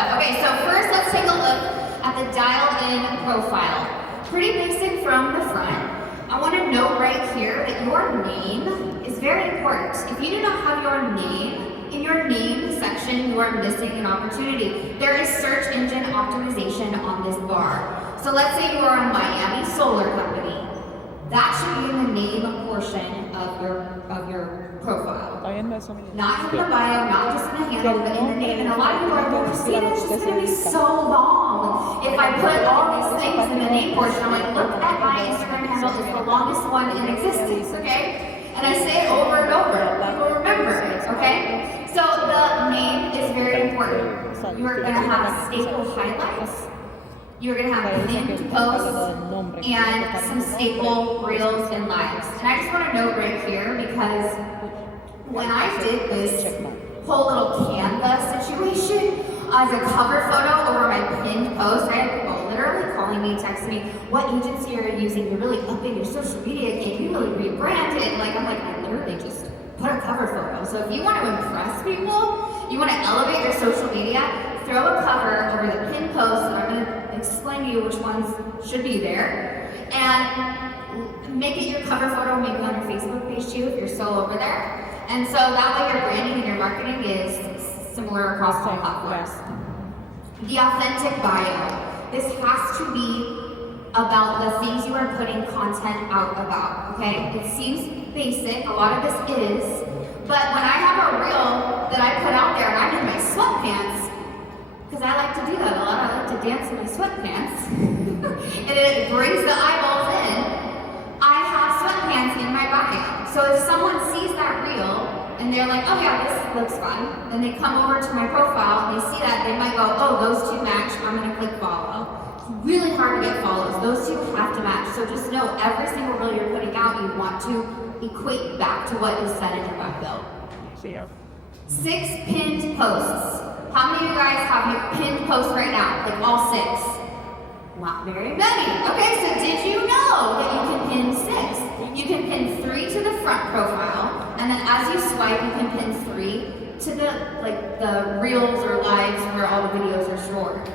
stuff. Okay, so first let's take a look at the dialed-in profile. Pretty basic from the front. I want to note right here that your name is very important. If you do not have your name in your name section, you are missing an opportunity. There is search engine optimization on this bar. So let's say you are a Miami solar company. That should be in the name portion of your profile. Not in the bio, not just in the handle, but in the name. And a lot of people are like, Christina, it's just going to be so long if I put all these things in the name portion. I'm like, look at my Instagram handle. It's the longest one in existence, okay? And I say it over and over. People remember it, okay? So the name is very important. You are going to have staple highlights. You're going to have pinned posts and some staple reels and lives. And I just want to note right here, because when I did this whole little Canva situation as a cover photo over my pinned post, I had people literally calling me, texting me, what agency are you using? You're really upping your social media game. You really rebranded. I'm like, I literally just put a cover photo. So if you want to impress people, you want to elevate your social media, throw a cover over the pinned post, and I'm going to explain to you which ones should be there, and make it your cover photo, maybe on your Facebook page too, if you're still over there. And so that way your branding and your marketing is similar across all platforms. The authentic bio. This has to be about the things you are putting content out about, okay? It seems basic, a lot of this is, but when I have a reel that I put out there and I'm in my sweatpants, because I like to do that a lot, I like to dance in my sweatpants, and it brings the eyeballs in, I have sweatpants in my bio. So if someone sees that reel, and they're like, oh yeah, this looks fun, then they come over to my profile, and they see that, they might go, oh, those two match, I'm gonna click follow. It's really hard to get follows, those two have to match. So just know, every single reel you're putting out, you want to equate back to what is said in your bio. 6 pinned posts. How many of you guys have your pinned posts right now? Like all 6? Not very many. Okay, so did you know that you can pin 6? You can pin 3 to the front profile, and then as you swipe, you can pin 3 to the reels or lives where all the videos are stored.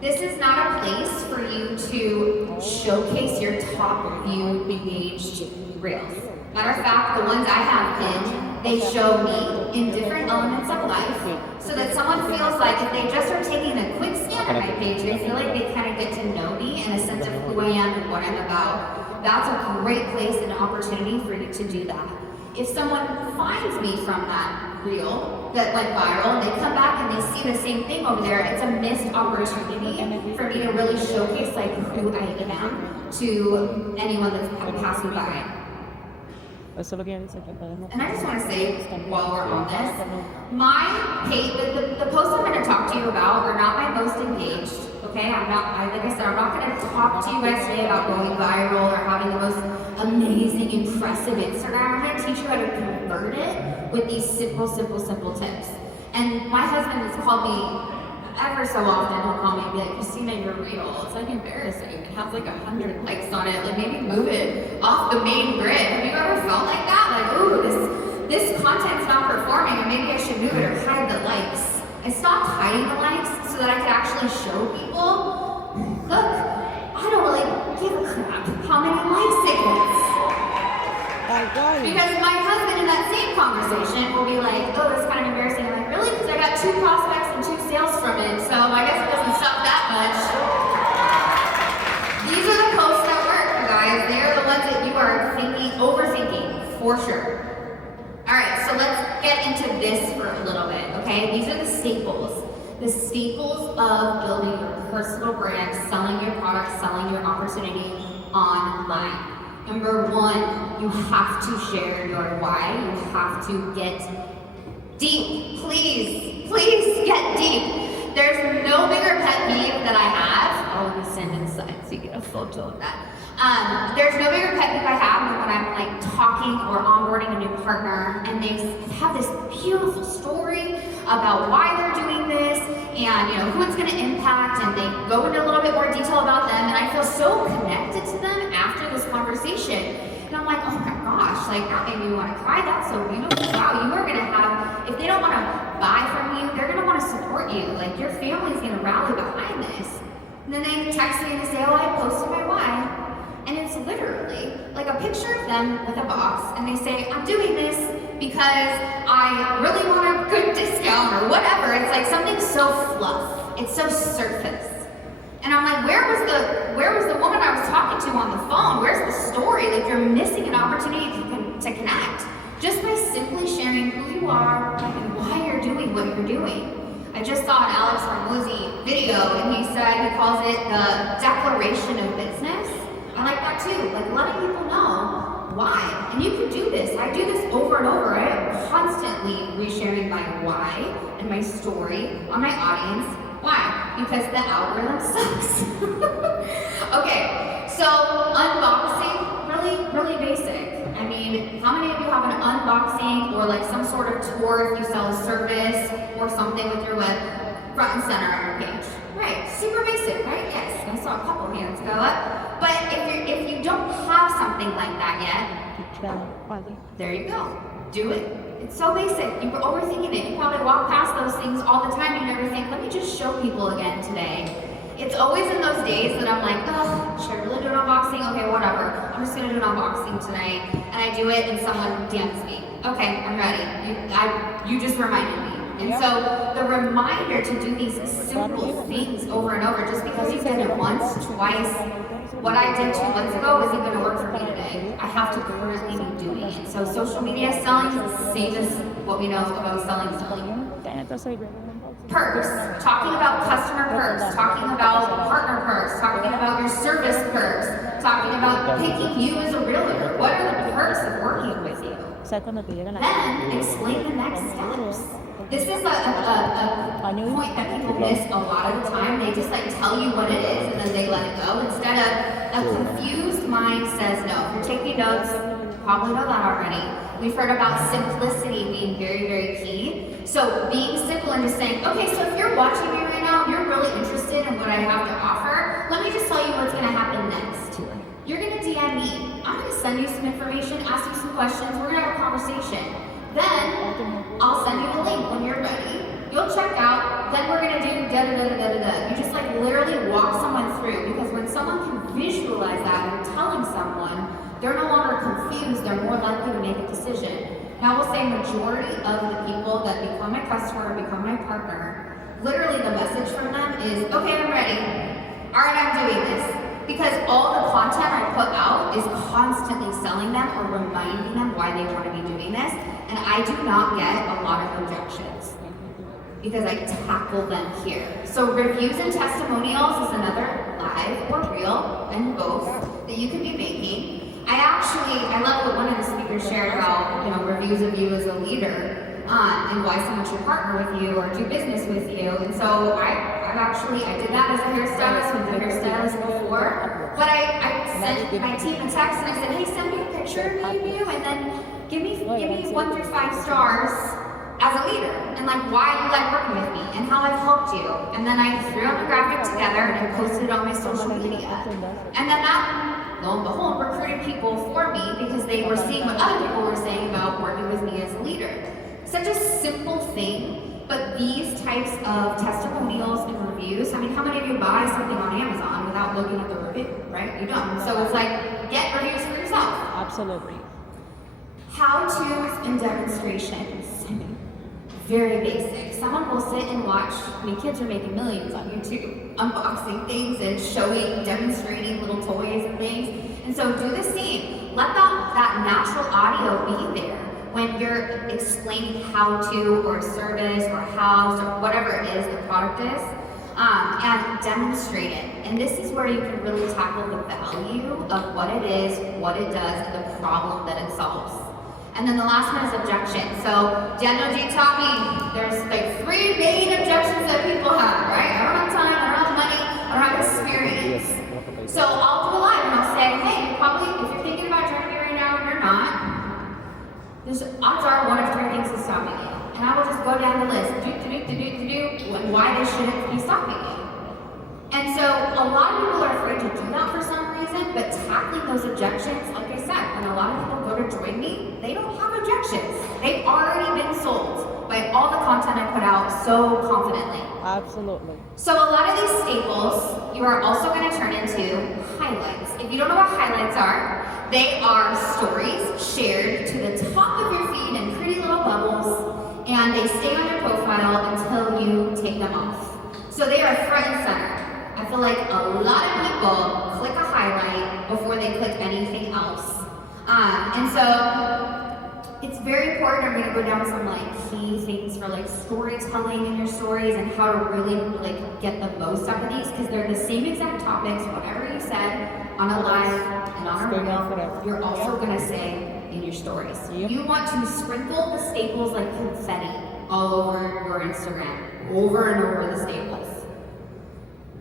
This is not a place for you to showcase your top viewed engaged reels. Matter of fact, the ones I have pinned, they show me in different elements of life, so that someone feels like if they just are taking a quick scan at my page, they feel like they kind of get to know me and a sense of who I am and what I'm about. That's a great place and opportunity for you to do that. If someone finds me from that reel that went viral, and they come back and they see the same thing over there, it's a missed opportunity for me to really showcase who I am to anyone that's passing by. And I just want to say, while we're on this, my page, the posts I'm going to talk to you about are not my most engaged. Okay, like I said, I'm not going to talk to you guys today about going viral or having the most amazing, impressive Instagram. I'm going to teach you how to convert it with these simple tips. And my husband has called me ever so often. He'll call me and be like, Christina, you're real. It's embarrassing. It has 100 likes on it. Maybe move it off the main grid. Have you ever felt like that? Ooh, this content's not performing, and maybe I should move it or hide the likes. I stopped hiding the likes so that I could actually show people, look, I don't really give a crap how many likes it gets. Because my husband in that same conversation will be like, oh, that's kind of embarrassing. I'm like, really? Because I got 2 prospects and 2 sales from it, so I guess it doesn't suck that much. These are the posts that work, guys. They are the ones that you are overthinking, for sure. All right, so let's get into this for a little bit, okay? These are the staples. The staples of building your personal brand, selling your product, selling your opportunity online. Number 1, you have to share your why. You have to get deep. Please get deep. There's no bigger pet peeve that I have. I'll send inside so you get a photo of that. There's no bigger pet peeve I have than when I'm talking or onboarding a new partner and they have this beautiful story about why they're doing this and who it's going to impact, and they go into a little bit more detail about them, and I feel so connected to them after this conversation. And I'm like, oh my gosh, that made me want to cry. That's so beautiful. Wow, you are going to have, if they don't want to buy from you, they're gonna wanna support you. Like your family's gonna rally behind this. And then they text me and they say, oh, I posted my why. And it's literally like a picture of them with a box, and they say, I'm doing this because I really want a good discount or whatever. It's like something so fluff. It's so surface. And I'm like, where was the woman I was talking to on the phone? Where's the story? Like you're missing an opportunity to connect just by simply sharing who you are and why you're doing what you're doing. I just saw an Alex Hormozy video, and he said he calls it the declaration of business. I like that too, like letting people know why. And you can do this. I do this over and over. I am constantly resharing my why and my story on my audience. Why? Because the algorithm sucks. Okay, so unboxing, really basic. I mean, how many of you have an unboxing or like some sort of tour if you sell a service or something with your web front and center on your page? Right, super basic, right? Yes, I saw a couple hands go up. But if you don't have something like that yet, there you go. Do it. It's so basic. You were overthinking it. You probably walk past those things all the time. You never think, let me just show people again today. It's always in those days that I'm like, oh, should I really do an unboxing? Okay, whatever. I'm just gonna do an unboxing tonight. And I do it and someone DMs me. Okay, I'm ready. You just reminded me. And so the reminder to do these simple things over and over, just because you did it once, twice, what I did 2 months ago isn't going to work for me today. I have to currently be doing it. So social media selling is the same as what we know about selling. Perks, talking about customer perks, talking about partner perks, talking about your service perks, talking about picking you as a realtor. What are the perks of working with you? Then explain the next steps. This is a point that people miss a lot of the time. They just like tell you what it is and then they let it go. Instead of a confused mind says no. If you're taking notes, you probably know that already. We've heard about simplicity being very key. So being simple and just saying, okay, so if you're watching me right now, you're really interested in what I have to offer, let me just tell you what's gonna happen next. You're gonna DM me. I'm gonna send you some information, ask you some questions, we're gonna have a conversation. Then I'll send you a link when you're ready. You'll check out, then we're gonna do da-da-da-da-da-da. You just like literally walk someone through, because when someone can visualize that and you're telling someone, they're no longer confused, they're more likely to make a decision. Now we'll say majority of the people that become my customer or become my partner, literally the message from them is, okay, I'm ready. All right, I'm doing this. Because all the content I put out is constantly selling them or reminding them why they want to be doing this. And I do not get a lot of objections because I tackle them here. So reviews and testimonials is another live or real and both that you could be making. I love what one of the speakers shared about, reviews of you as a leader and why someone should partner with you or do business with you. And so I did that as a hairstylist with the hairstylist before. But I sent my team a text and I said, hey, send me a picture of you and then give me 1 through 5 stars as a leader and like why you like working with me and how I've helped you. And then I threw on the graphic together and I posted it on my social media. And then that, lo and behold, recruited people for me because they were seeing what other people were saying about working with me as a leader. Such a simple thing, but these types of testimonials and reviews, I mean, how many of you buy something on Amazon without looking at the review, right? You don't. So it's like, get reviews for yourself. Absolutely. How-tos and demonstrations. Very basic. Someone will sit and watch, kids are making millions on YouTube, unboxing things and showing, demonstrating little toys and things. And so do the same. Let that natural audio be there when you're explaining how to or a service or a house or whatever it is the product is, and demonstrate it. And this is where you can really tackle the value of what it is, what it does, and the problem that it solves. And then the last one is objection. So Daniel G taught me there's like 3 main objections that people have, right? I don't have time, I don't have money, I don't have experience. So I'll do a live and I'll say, hey, if you're thinking about joining me right now and you're not, there's odds are 1 of 3 things is stopping you. And I will just go down the list, and why they shouldn't be stopping you. And so a lot of people are afraid to do that for some reason, but tackling those objections, like I said, when a lot of people go to join me, they don't have objections. They've already been sold. by all the content I put out so confidently. Absolutely. So a lot of these staples, you are also going to turn into highlights. If you don't know what highlights are, they are stories shared to the top of your feed in pretty little bubbles, and they stay on your profile until you take them off. So they are front and center. I feel like a lot of people click a highlight before they click anything else. And so it's very important. I'm going to go down some like key things for like storytelling in your stories and how to really like get the most out of these, because they're the same exact topics. Whatever you said on a live and on a reel, you're also going to say in your stories. You want to sprinkle the staples like confetti all over your Instagram, over and over the staples.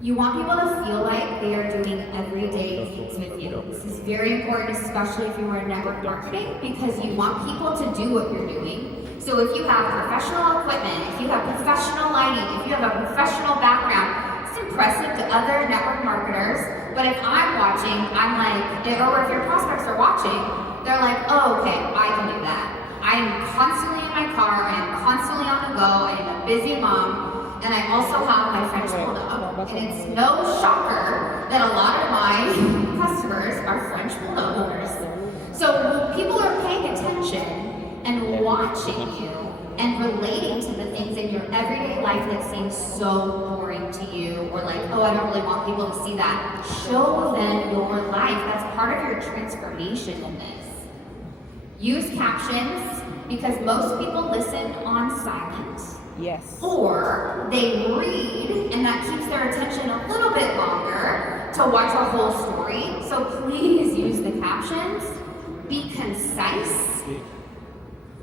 You want people to feel like they are doing everyday things with you. This is very important, especially if you are in network marketing, because you want people to do what you're doing. So if you have professional equipment, if you have professional lighting, if you have a professional background, it's impressive to other network marketers. But if I'm watching, I'm like, or if your prospects are watching, they're like, oh, okay, I can do that. I am constantly in my car, I am constantly on the go, I am a busy mom. And I also have my French Bulldog. And it's no shocker that a lot of my customers are French Bulldog owners. So people are paying attention and watching you and relating to the things in your everyday life that seem so boring to you, or like, oh, I don't really want people to see that. Show them your life. That's part of your transformation in this. Use captions, because most people listen on silent. Yes. Or they read, and that keeps their attention a little bit longer to watch a whole story. So please use the captions. Be concise.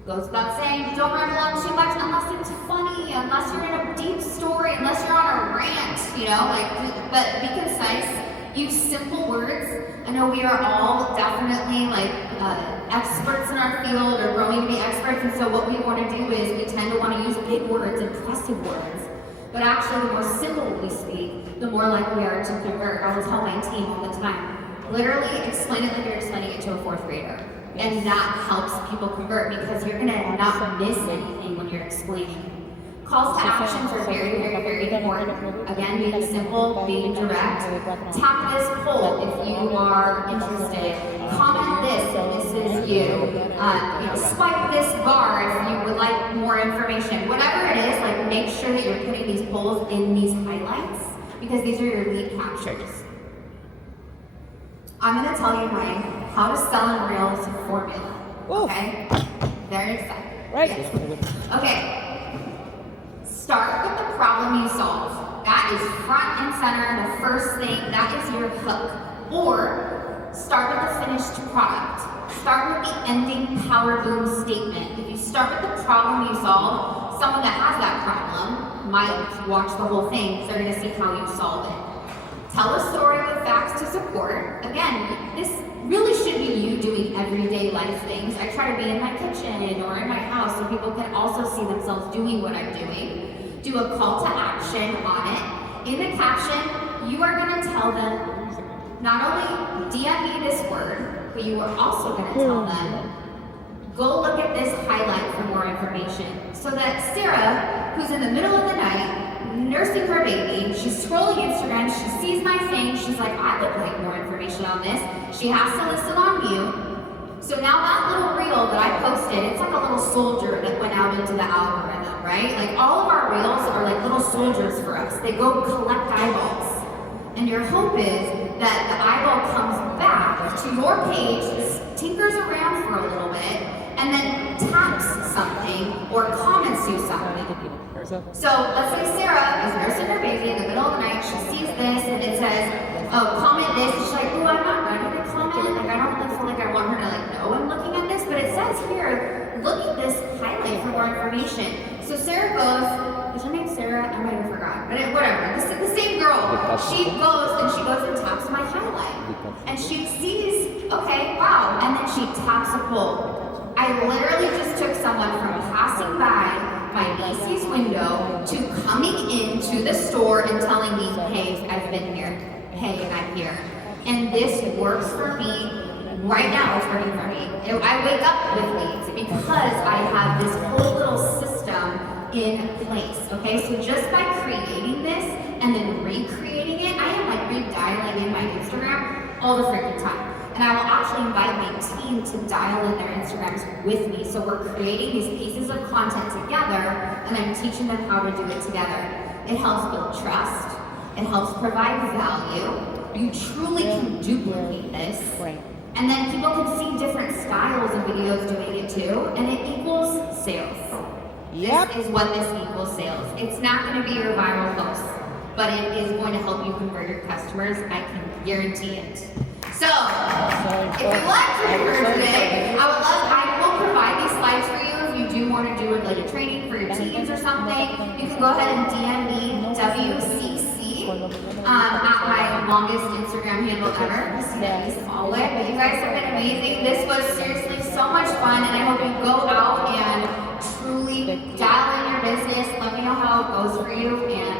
Goes without saying, don't ramble on too much unless it's funny, unless you're in a deep story, unless you're on a rant, you know, but be concise. Use simple words. I know we are all definitely like experts in our field or growing to be experts, and so what we want to do is we tend to want to use big words, impressive words. But actually, the more simple we speak, the more likely we are to convert. I will tell my team all the time, literally explain it like you're explaining it to a fourth grader. And that helps people convert, because you're going to not miss anything when you're explaining. Calls to actions are very, very, very important. Again, being simple, being direct. Tap this poll if you are interested. Comment this if this is you. Swipe this bar if you would like more information. Whatever it is, like make sure that you're putting these polls in these highlights, because these are your lead captures. I'm going to tell you my how to sell in Reels formula. Okay? Very excited. Right. Yes. Okay. Start with the problem you solve. That is front and center, the first thing. That is your hook. Or start with the finished product. Start with the ending power boom statement. If you start with the problem you solve, someone that has that problem might watch the whole thing, because they're going to see how you solve it. Tell a story with facts to support. Again, this really should be you doing everyday life things. I try to be in my kitchen or in my house so people can also see themselves doing what I'm doing. Do a call to action on it. In the caption, you are going to tell them, not only DM me this word, but you are also going to tell them, go look at this highlight for more information. So that Sarah, who's in the middle of the night, nursing her baby, she's scrolling Instagram, she sees my thing, she's like, I would like more information on this. She has to listen on mute. So now that little reel that I posted, it's like a little soldier that went out into the algorithm, right? Like all of our reels are like little soldiers for us. They go collect eyeballs. And your hope is that the eyeball comes back to your page, tinkers around for a little bit, and then taps something or comments you something. So let's say Sarah is nursing her baby in the middle of the night, she sees this and it says, oh, comment this. She's like, oh, I'm not ready to comment. Like, I don't really feel like I want her to like know I'm looking at this, but it says here, look at this highlight for more information. So Sarah goes, is her name Sarah? I might have forgotten, but whatever. This is the same girl. She goes and taps my highlight. And she sees, okay, wow, and then she taps a poll. I literally just took someone from passing by my Macy's window to coming into the store and telling me, hey, I've been here. Hey, I'm here. And this works for me. Right now, it's working for me. I wake up with leads because I have this whole little system system in place, okay? So just by creating this and then recreating it, I am like redialing in my Instagram all the freaking time. And I will actually invite my team to dial in their Instagrams with me. So we're creating these pieces of content together, and I'm teaching them how to do it together. It helps build trust. It helps provide value. You truly can duplicate this. Right. And then people can see different styles of videos doing it too, and it equals sales. Yep. This is what this equals sales. It's not going to be your viral post, but it is going to help you convert your customers. I can guarantee it. So, if you like to hear today, I will provide these slides for you if you do want to do like a training for your teams or something. You can go ahead and DM me WCC at my longest Instagram handle ever, Christina Smallwood. But you guys have been amazing. This was seriously so much fun, and I hope you go out and truly dial in your business. Let me know how it goes for you, and